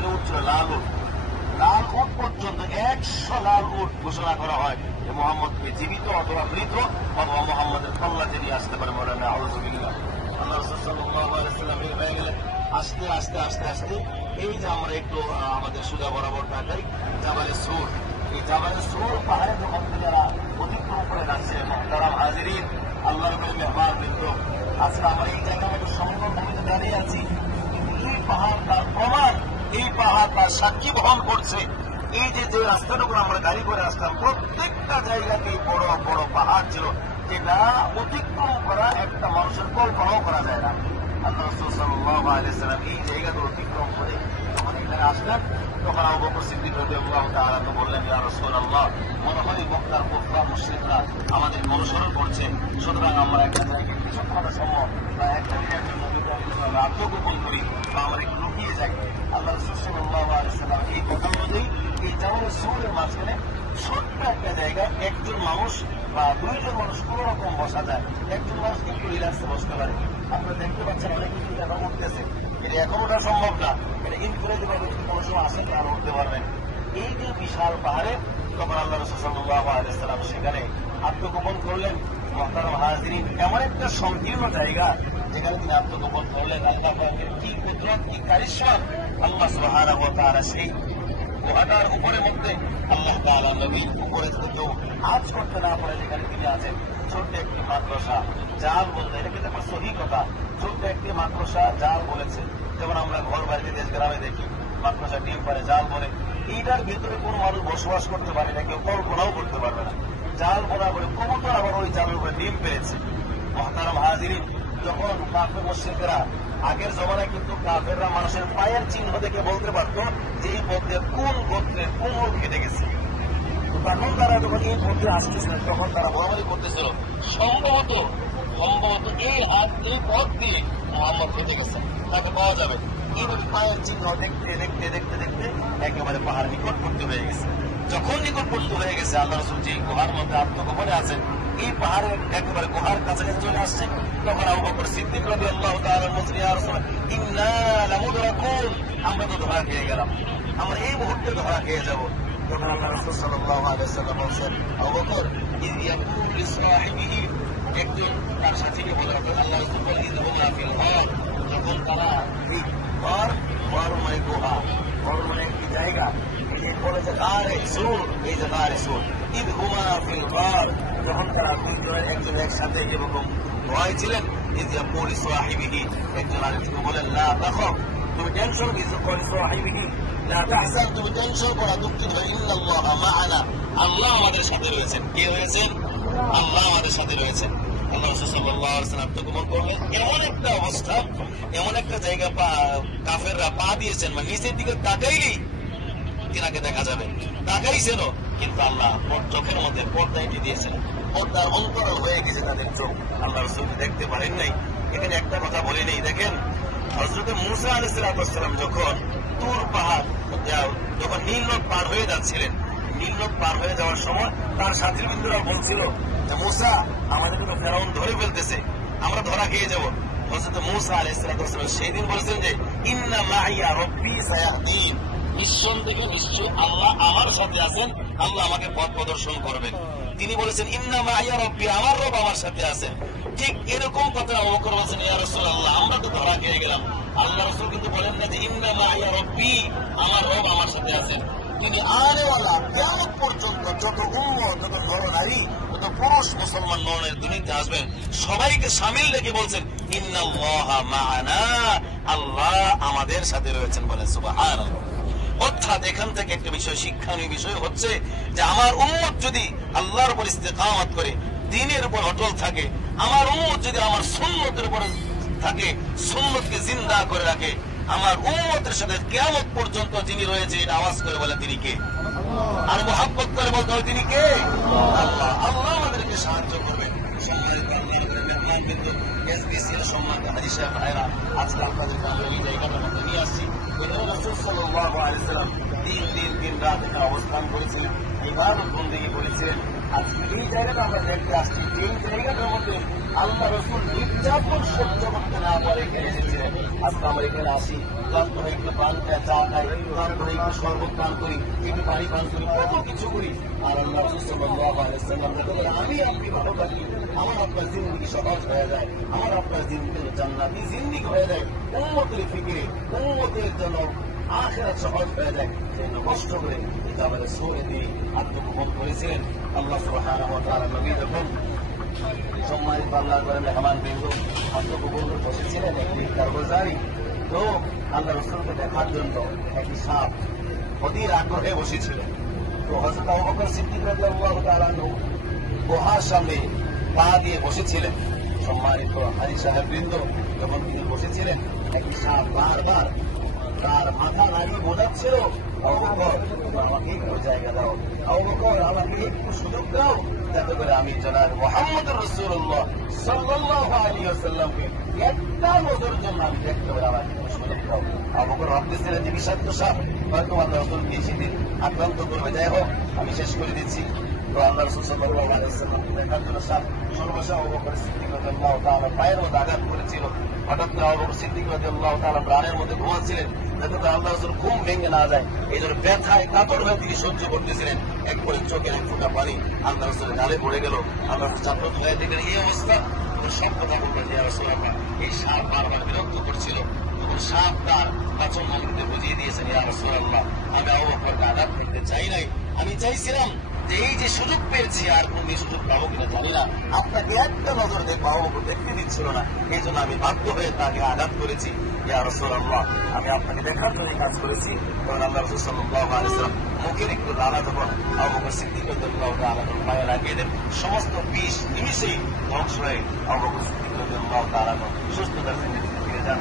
জায়গায় উঠ ছিল লাল উঠ, লাল উঠ পর্যন্ত 100 লাল উঠ ঘোষণা করা হয় যে মোহাম্মদকে জীবিত অথবা মৃত অথবা মোহাম্মদের কল্লাতে নিয়ে আসতে পারে মৌলানা আউযুবিল্লাহ। আল্লাহ রাসূল সাল্লাল্লাহু আলাইহি ওয়াসাল্লাম বের হয়ে গেলেন। আস্তে আস্তে আস্তে আস্তে এই যে আমরা একটু আমাদের সুজা বরাবর তাকাই, জাবালে সূর, এই জাবালে সূর পাহাড়ে যখন তারা অতিক্রম করে যাচ্ছে, মুহতারাম হাজিরিন, আল্লাহর মেহমান বৃন্দ, আজকে আমরা এই জায়গায় একটু সমতল ভূমিতে দাঁড়িয়ে আছি, কিন্তু এই পাহাড় তার প্রমাণ, এই পাহাড় তার সাক্ষী বহন করছে। এই যে যে রাস্তাটুকু আমরা গাড়ি করে আসলাম, প্রত্যেকটা জায়গাতেই বড় বড় পাহাড় ছিল, যেটা অতিক্রম করা একটা মানুষের কল্পনাও করা যায় না। আল্লাহ রাসূল সাল্লাল্লাহু আলাইহি ওয়াসাল্লাম এই জায়গাটা অতিক্রম করে যখন এখানে আসলেন, তখন আবু বকর সিদ্দিক রাদিয়াল্লাহু তাআলা তো বললেন, ইয়া রাসূলুল্লাহ, মনে হয় মক্কার কুফার মুশরিকরা আমাদের অনুসরণ করছে, সুতরাং আমরা একটা জায়গায় কিছুক্ষণের সময় বা একটা দিনের জন্য আত্মগোপন করি বা আমরা একটু লুকিয়ে যাই। আল্লাহ রাসূল সাল্লাল্লাহু আলাইহি ওয়াসাল্লাম এই কথা অনুযায়ী এই জাবালে সূরের মাঝখানে ছোট্ট একটা জায়গায় একজন মানুষ বা দুইজন মানুষ কোন রকম বসা যায়, একজন মানুষ কিন্তু রিল্যাক্সে বসতে পারে। আপনারা দেখতে পাচ্ছেন অনেক কিছু জায়গা উঠতেছে, এটা এখন ওঠা সম্ভব না, এটা ইনফ্লুয়েন্স ভাবে কোনো সময় আসেন আর উঠতে পারবেন। এই যে বিশাল পাহাড়ে তখন আল্লাহ রাসূল সাল্লাল্লাহু আলাইহি ওয়াসাল্লাম সেখানে আত্মগোপন করলেন। মুহতারাম হাজিরিন, এমন একটা সংকীর্ণ জায়গা যেখানে তিনি আত্মগোপন করলেন। আল্লাহ পাকের কি কুদরত, কি কারিশমা! আল্লাহ সুবহানাহু ওয়া তাআলা সেই গুহাটার উপরের মধ্যে আল্লাহ তাআলা নবীর উপরে যদি কেউ আজ করতে না পারে, যেখানে তিনি আছেন ছোট্ট একটি মাদ্রাসা, জাল বলতে, এটা কিন্তু একটা সহি কথা, ছোট্ট একটি মাদ্রাসা জাল বলেছে। যেমন আমরা ঘর বাড়িতে দেশ গ্রামে দেখি মাদ্রাসা ডিম পারে, জাল বলে, এইটার ভিতরে কোনো মানুষ বসবাস করতে পারে না, কেউ কল্পনাও করতে পারবে না। জাল বলা করে কবুতর আবার ওই জালের উপরে ডিম পেয়েছে। মুহতারাম হাজিরিন, যখন কাফের মুশরিকরা আগের জমানায় কিন্তু কাফেররা মানুষের পায়ের চিহ্ন দেখে বলতে পারত যে এই পথে কোন গোত্রের কোন লোক হেঁটে গেছে। তখন তারা যখন এই পথে আসতেছিলেন, তখন তারা বরাবরই করতেছিল সম্ভবত এই হাত এই পথ দিয়ে মোহাম্মদ হেঁটে গেছেন, তাকে পাওয়া যাবে। এইভাবে পায়ের চিহ্ন দেখতে দেখতে দেখতে দেখতে একেবারে পাহাড় নিকটবর্তী হয়ে গেছে। যখন নিকটবর্তী হয়ে গেছে, আল্লাহ রাসূল যে গুহার মধ্যে আত্মগোপনে আছেন, এই পাহাড়ের একেবারে গুহার কাছাকাছি চলে আসছে, তখন আবু বকর সিদ্দিক রাদিয়াল্লাহু তাআলা বলছেন, ইয়া রাসূলুল্লাহ, ইন্না লামুদরাকুন, আমরা তো ধরা খেয়ে গেলাম, আমরা এই মুহূর্তে ধরা খেয়ে যাব। তখন আল্লাহ রাসূল সাল্লাল্লাহু আলাইহি ওয়াসাল্লাম বলছেন, আবু বকর, ইয ইয়াকুলু লিসাহিবিহি, একজন তার সাথীকে বলে, আল্লাহ রাসূল বলেন, ইযহুমা ফিল গার, যখন তারা এই গার মানে গুহা, গার মানে একটি জায়গা, এই বলে যে গারে সূর, এই যে গারে সূর, ইযহুমা ফিল গার, যখন তারা দুইজনের একজন একসাথে এরকম ভয় ছিলেন, ইয ইয়াকুলু লিসাহিবিহি, একজন আরেকজনকে বলেন, লা তাখাফ, তুমি টেনশন কিছু করে, সাহিবিহি লা তাহজান, তুমি টেনশন করা, দুঃখিত হয়ে, ইন্নাল্লাহ মাআনা, আল্লাহ আমাদের সাথে রয়েছেন। কে রয়েছেন? আল্লাহ আমাদের সাথে রয়েছেন। আল্লাহ রাসূল সাল্লাল্লাহু আলাইহি ওয়াসাল্লাম আত্মগোপন করলেন। এমন একটা অবস্থা, এমন একটা জায়গা কাফেররা পা দিয়েছেন, মানে নিচের দিকে তাকাইলেই তিনাকে দেখা যাবে, তাকাইছেনও, কিন্তু আল্লাহ চোখের মধ্যে পর্দা এঁটে দিয়েছেন, পর্দার অন্তরাল হয়ে গেছে তাদের চোখ, আল্লাহ রাসূল দেখতে পারেন নাই। এখানে একটা কথা বলে নেই, দেখেন হযরত মূসা আলাইহিস সালাম যখন তুর পাহাড় যখন নীল নদ পার হয়ে যাচ্ছিলেন, নীল নদ পার হয়ে যাওয়ার সময় তার সাথী বন্ধুরা বলছিল যে, মূসা, আমাদেরকে তো ফেরাউন ধরে ফেলতেছে, আমরা ধরা খেয়ে যাব। হযরত মূসা আলাইহিস সালাম সেই দিন বলেছেন যে, ইন্না মাইয়া রব্বি সায়াহদিন, নিঃসন্দেহে নিশ্চয় আল্লাহ আমার সাথে আছেন, আল্লাহ আমাকে পথ প্রদর্শন করবেন। তিনি বলেছেন, ইন্না মাইয়া রব্বি, আমার রব আমার সাথে আছেন। ঠিক এরকম কথা আবু বকর বলেছেন, ইয়া রাসূলুল্লাহ, আমরা তো ধরা খেয়ে গেলাম। আল্লাহ রাসূল কিন্তু বলেন না যে ইন্না মাইয়া রব্বি, আমার রব আমার সাথে আছেন। তিনি আনেওয়ালা কিয়ামত পর্যন্ত যত উম্মত, যত নর নারী, যত পুরুষ মুসলমান নরের দুনিয়াতে আসবেন, সবাইকে শামিল রেখে বলছেন, ইন্নাল্লাহা মাআনা, আল্লাহ আমাদের সাথে রয়েছেন, বলেন সুবহানাল্লাহ। অর্থাৎ এখান থেকে একটা বিষয়, শিক্ষণীয় বিষয় হচ্ছে যে আমার উম্মত যদি আল্লাহর উপর ইস্তেকামত করে, দ্বীনের উপর অটল থাকে, আমার উম্মত যদি আমার সুন্নতের উপর থাকে, সুন্নতকে জিন্দা করে রাখে, আমার উম্মতের সাথে কিয়ামত পর্যন্ত যিনি রয়েছে, এটা আওয়াজ করে বলে তিনি কে? আর মুহাব্বত করে বলতে হয় তিনি কে? আল্লাহ। আল্লাহ আমাদেরকে সাহায্য করবেন। সম্মানিত হাজী সাহেব ভাইরা, আজকে আপনাদেরকে আমরা এই জায়গাটার মধ্যে নিয়ে আসছি। রাসূল সাল্লাল্লাহু আলাইহি ওয়াসাল্লাম দিন রাত এখানে অবস্থান করেছিলেন। ইবাদত বন্দেগী করেছিলেন। আজকে এই জায়গাটা আমরা দেখতে আসছি, এই জায়গাটার মধ্যে আল্লাহ রসুল নির্যাতন সহ্য করতে না পারে এখানে এসেছিলেন। আজকে আমরা এখানে আসি, ক্লান্ত হয়ে একটু পান খাই, চা খাই, ক্লান্ত হয়ে একটু শরবত পান করি, একটু পানি পান করি, কত কিছু করি। আর আল্লাহ রসুল সাল্লাল্লাহু আলাইহি ওয়াসাল্লাম আমি আপনি ভালো থাকি, আমার আপনার জিন্দগি সহজ হয়ে যায়, আমার আপনার জিন্দগি জান্নাতি জিন্দগি হয়ে যায়, উম্মতের ফিকিরে, উম্মতের জন্য আখিরাত সহজ হয়ে যায়। সেজন্য কষ্ট করে এটা আমাদের সূরা দিয়ে আত্মগোপন করেছিলেন। আল্লাহ সুবহানাহু ওয়া তাআলা নবী যখন সম্মানিত আল্লাহর ঘরে মেহমান বৃন্দ আত্মগোপন করে বসেছিলেন, একটি কর্মচারী তো আল্লাহ রসুলকে দেখার জন্য একটি সাপ অধীর আগ্রহে বসেছিলেন। তো হযরত আবু বকর সিদ্দিক রাদিয়াল্লাহু তাআলা গুহার সামনে পা দিয়ে বসেছিলেন। সম্মানিত হাজী সাহেব বৃন্দ যখন তিনি বসেছিলেন, একটি সাপ বারবার তার মাথা নাড়িয়ে বোঝাচ্ছিল, আবু বকর আমাকে একটু জায়গা দাও, আবু বকর আমাকে একটু সুযোগ দাও, যাতে করে আমি জনাব মুহাম্মদুর রাসূলুল্লাহ সাল্লাল্লাহু আলাইহি ওয়াসাল্লামকে একটা নজরের জন্য আমি দেখতে পারি, আমাকে একটু সুযোগ দাও। আবু বকর ভাবতেছিলেন যে বিষাক্ত সাপ হয়তো আল্লাহ রাসূলকে সেদিন আক্রান্ত করবে। যাই হোক, আমি শেষ করে দিচ্ছি। তো আল্লাহ রাসূল সাল্লাল্লাহু আলাইহি ওয়াসাল্লামকে দেখার জন্য সাপ সর্বশেষ আবু বকর সিদ্দিক রাদিয়াল্লাহু তাআলা পায়ের মধ্যে আঘাত করেছিল। হঠাৎ করে আবু বকর সিদ্দিক রাদিয়াল্লাহু তাআলা প্রাণের মধ্যে ঘুমাচ্ছিলেন, যাতে করে আল্লাহ রাসূল ঘুম ভেঙে না যায়, এই জন্য ব্যথায় কাতর হয়ে তিনি সহ্য করতেছিলেন। একবারে চোখের এক ফোঁটা পানি আল্লাহ রাসূলের গালে পড়ে গেল। আল্লাহ রাসূল জাগ্রত হয়ে দেখলেন এই অবস্থা, তখন সব কথা বলবেন ইয়া রাসূলুল্লাহ, এই সাপ বারবার বিরক্ত করছিল। তখন সাপ তার পাচন মন্ত্রীতে বুঝিয়ে দিয়েছেন, ইয়া রাসূলুল্লাহ, আমি আবু বকরকে আঘাত করতে চাই নাই, আমি চাইছিলাম যে এই যে সুযোগ পেয়েছি আর কোন সুযোগ পাবো কিনা জানি না, আপনাকে একটা নজর দেখবো, আবু বকর দেখতে দিচ্ছিল না, এই জন্য আমি বাধ্য হয়ে তাকে আঘাত করেছি। ইয়া রাসূলুল্লাহ, আমি আপনাকে দেখার জন্য কাজ করেছি। তখন আল্লাহ রাসূল সাল্লাল্লাহু আলাইহি ওয়াসাল্লাম মুখের একটু লালা যখন আবু বকর সিদ্দিক রাদিয়াল্লাহু তাআলা পায়ে লাগিয়ে দেন, সমস্ত বিষ নিমিষেই ধ্বংস হয়ে আবু বকর সিদ্দিক রাদিয়াল্লাহু তাআলা সুস্থতার জিন্দেগিতে ফিরে যান।